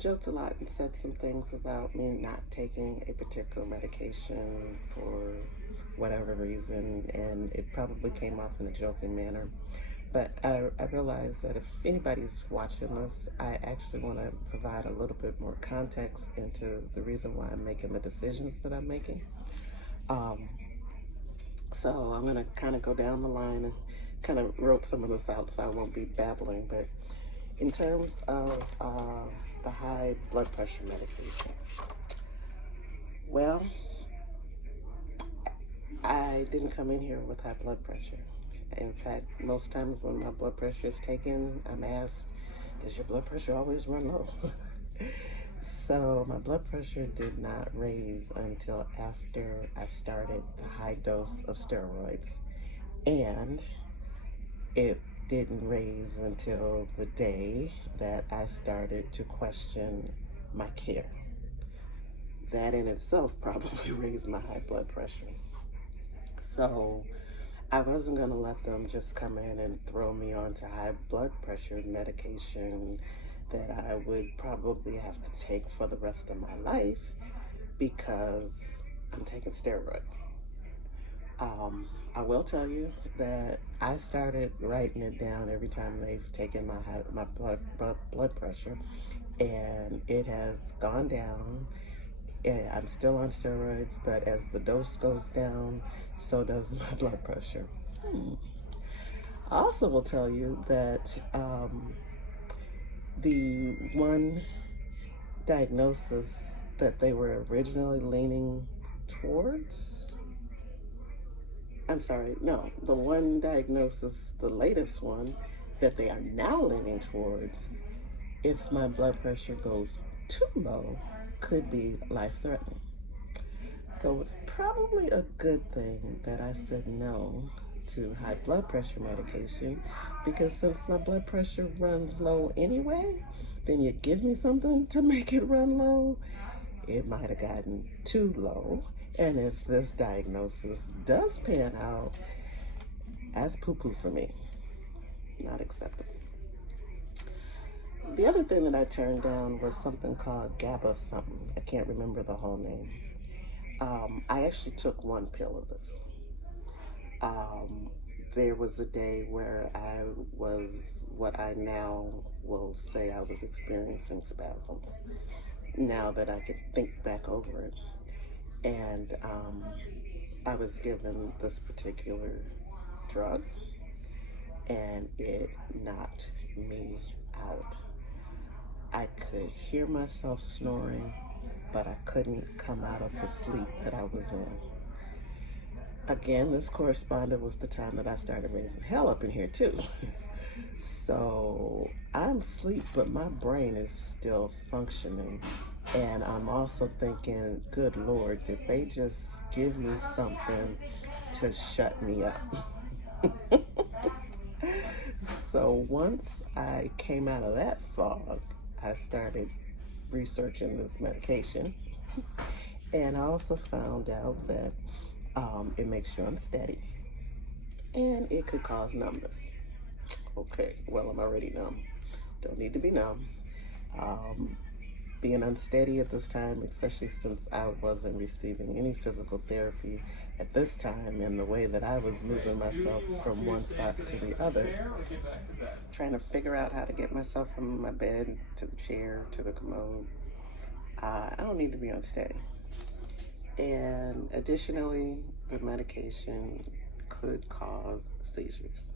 joked a lot and said some things about me not taking a particular medication for whatever reason, and it probably came off in a joking manner. But I realized that if anybody's watching this, I actually want to provide a little bit more context into the reason why I'm making the decisions that I'm making. Um, so I'm going to kind of go down the line and kind of wrote some of this out so I won't be babbling. But in terms of the high blood pressure medication, well, I didn't come in here with high blood pressure. In fact, most times when my blood pressure is taken, I'm asked, does your blood pressure always run low? So my blood pressure did not raise until after I started the high dose of steroids. And it didn't raise until the day that I started to question my care. That in itself probably raised my high blood pressure. So I wasn't going to let them just come in and throw me onto high blood pressure medication that I would probably have to take for the rest of my life because I'm taking steroids. I will tell you that I started writing it down every time they've taken my blood pressure, and it has gone down. I'm still on steroids, but as the dose goes down, so does my blood pressure. I also will tell you that the one diagnosis that they were originally leaning towards, the one diagnosis, the latest one, that they are now leaning towards, if my blood pressure goes too low, could be life-threatening. So it's probably a good thing that I said no to high blood pressure medication, because since my blood pressure runs low anyway, then you give me something to make it run low, it might have gotten too low. And if this diagnosis does pan out, that's poo-poo for me. Not acceptable. The other thing that I turned down was something called GABA something. I can't remember the whole name. I actually took one pill of this. There was a day where I was what I now will say I was experiencing spasms, now that I can think back over it. And I was given this particular drug, and it knocked me out. I could hear myself snoring, but I couldn't come out of the sleep that I was in. Again, this corresponded with the time that I started raising hell up in here too. So I'm asleep, but my brain is still functioning. And I'm also thinking, good Lord, did they just give me something to shut me up? So once I came out of that fog, I started researching this medication. And I also found out that it makes you unsteady, and it could cause numbness. Okay, well, I'm already numb. Don't need to be numb. Being unsteady at this time, especially since I wasn't receiving any physical therapy at this time, and the way that I was moving myself from one spot to the other, trying to figure out how to get myself from my bed to the chair to the commode, I don't need to be unsteady. And additionally, the medication could cause seizures.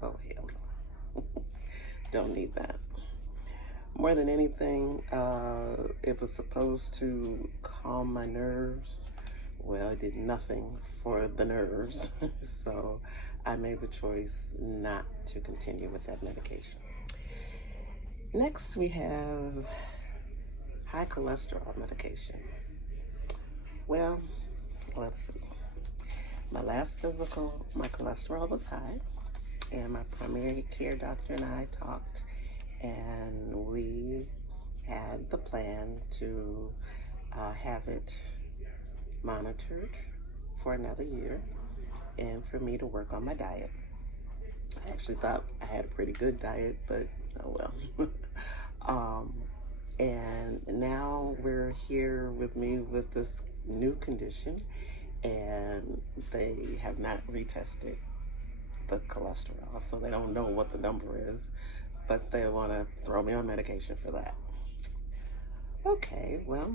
Oh, hell no. Don't need that. More than anything, it was supposed to calm my nerves. Well, it did nothing for the nerves. So I made the choice not to continue with that medication. Next, we have high cholesterol medication. Well, let's see. My last physical, my cholesterol was high, and my primary care doctor and I talked, and we had the plan to have it monitored for another year, and for me to work on my diet. I actually thought I had a pretty good diet, but oh well. And now we're here with me with this new condition, and they have not retested the cholesterol, so they don't know what the number is, but they want to throw me on medication for that. Okay, well,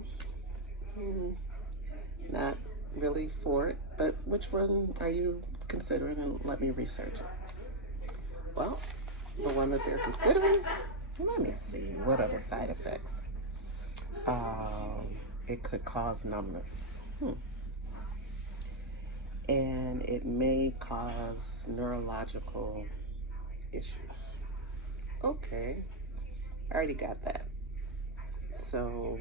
not really for it, but which one are you considering, and let me research it. Well, the one that they're considering, let me see, what are the side effects? It could cause numbness. And it may cause neurological issues. Okay, I already got that. So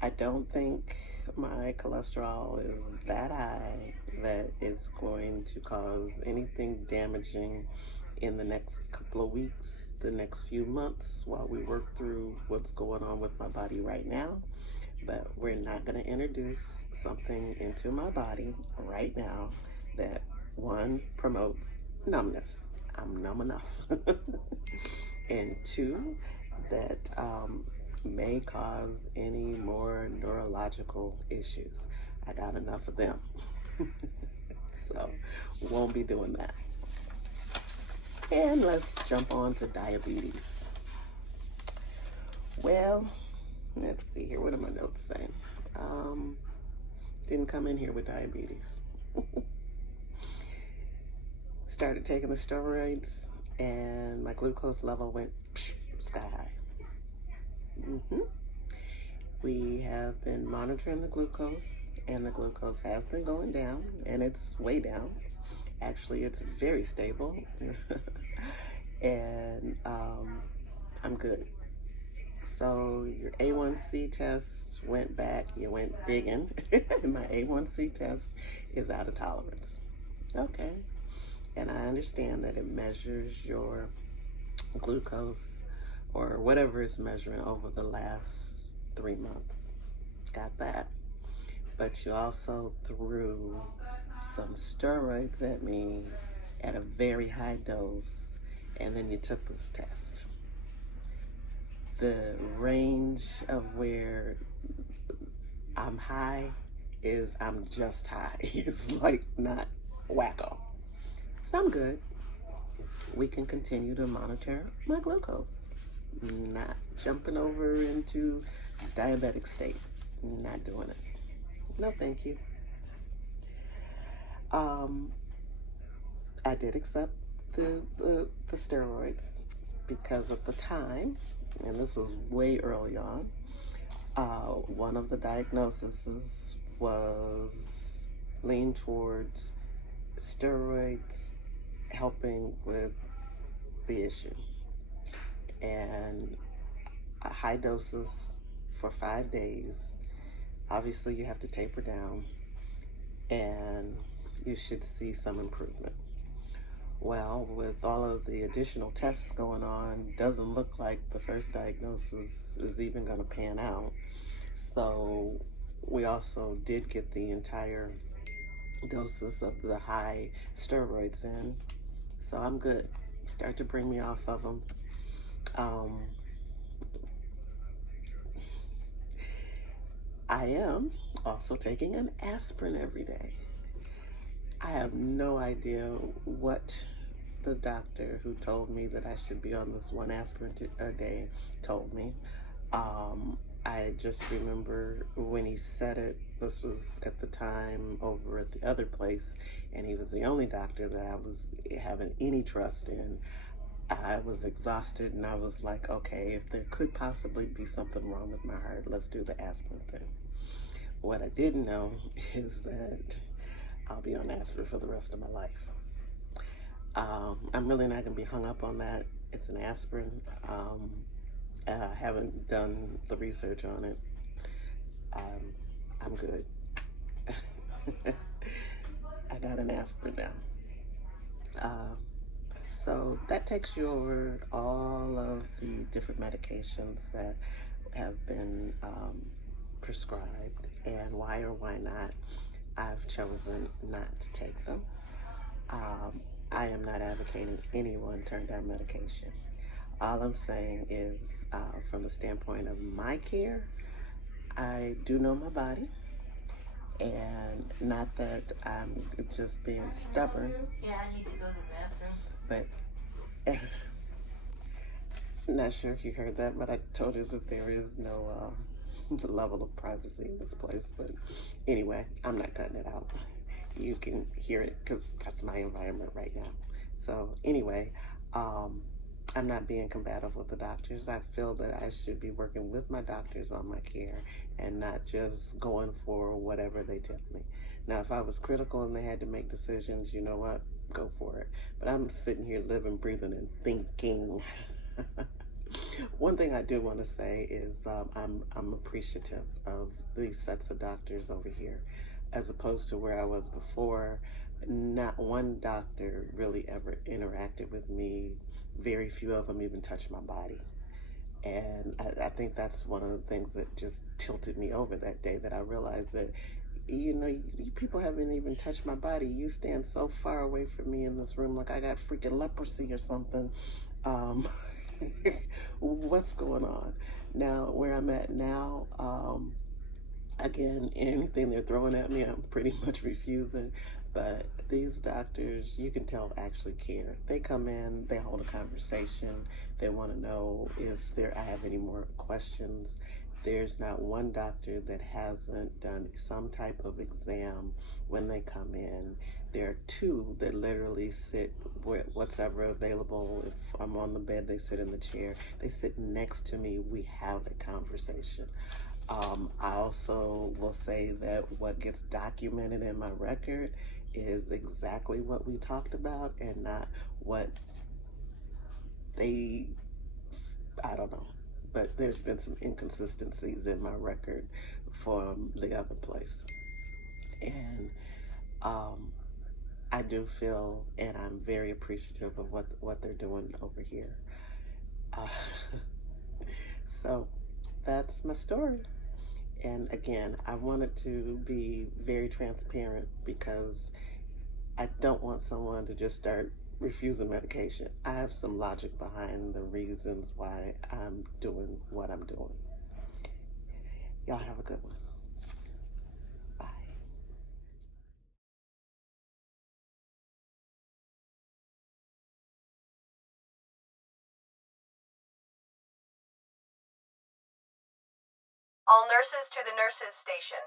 I don't think my cholesterol is that high that it's going to cause anything damaging in the next couple of weeks, the next few months, while we work through what's going on with my body right now. But we're not going to introduce something into my body right now that, one, promotes numbness. I'm numb enough. And two, that may cause any more neurological issues. I got enough of them. So won't be doing that. And let's jump on to diabetes. Well, let's see here. What are my notes saying? Didn't come in here with diabetes. Started taking the steroids, and my glucose level went sky high. We have been monitoring the glucose, and the glucose has been going down, and it's way down. Actually, it's very stable. And I'm good. So your A1C test went back, you went digging, and my A1C test is out of tolerance. Okay. And I understand that it measures your glucose or whatever it's measuring over the last 3 months. Got that. But you also threw some steroids at me at a very high dose, and then you took this test. The range of where I'm high is I'm just high. It's like not wacko. So I'm good. We can continue to monitor my glucose. Not jumping over into diabetic state. Not doing it. No, thank you. I did accept the steroids because of the time, and this was way early on. One of the diagnoses was leaned towards steroids helping with the issue, and high doses for 5 days. Obviously, you have to taper down, and you should see some improvement. Well, with all of the additional tests going on, doesn't look like the first diagnosis is even going to pan out. So we also did get the entire doses of the high steroids in. So I'm good. Start to bring me off of them. I am also taking an aspirin every day. I have no idea what the doctor who told me that I should be on this one aspirin a day told me. I just remember when he said it, this was at the time over at the other place, and he was the only doctor that I was having any trust in. I was exhausted, and I was like, okay, if there could possibly be something wrong with my heart, let's do the aspirin thing. What I didn't know is that I'll be on aspirin for the rest of my life. I'm really not going to be hung up on that. It's an aspirin. I haven't done the research on it. I'm good. I got an aspirin now. So that takes you over all of the different medications that have been prescribed, and why or why not I've chosen not to take them. I am not advocating anyone turn down medication. All I'm saying is, from the standpoint of my care, I do know my body, and not that I'm just being stubborn, Yeah, I need to go to the bathroom. but I'm not sure if you heard that, but I told you that there is no level of privacy in this place. But anyway, I'm not cutting it out. You can hear it because that's my environment right now. So anyway, um, I'm not being combative with the doctors. I feel that I should be working with my doctors on my care and not just going for whatever they tell me. Now, if I was critical and they had to make decisions, you know what? Go for it. But I'm sitting here living, breathing, and thinking. One thing I do want to say is I'm appreciative of these sets of doctors over here, as opposed to where I was before. Not one doctor really ever interacted with me. Very few of them even touched my body. And I think that's one of the things that just tilted me over that day, that I realized that, you people haven't even touched my body. You stand so far away from me in this room like I got freaking leprosy or something. Um, what's going on? Now, where I'm at now, again, anything they're throwing at me, I'm pretty much refusing. But these doctors, you can tell, actually care. They come in, they hold a conversation, they want to know if I have any more questions. There's not one doctor that hasn't done some type of exam when they come in. There are two that literally sit with whatever available. If I'm on the bed, they sit in the chair. They sit next to me. We have a conversation. I also will say that what gets documented in my record is exactly what we talked about and not what they, I don't know. But there's been some inconsistencies in my record from the other place. And um, I do feel, and I'm very appreciative of what they're doing over here. Uh, so that's my story. And again, I wanted to be very transparent because I don't want someone to just start refusing medication. I have some logic behind the reasons why I'm doing what I'm doing. Y'all have a good one. Bye. All nurses to the nurses station.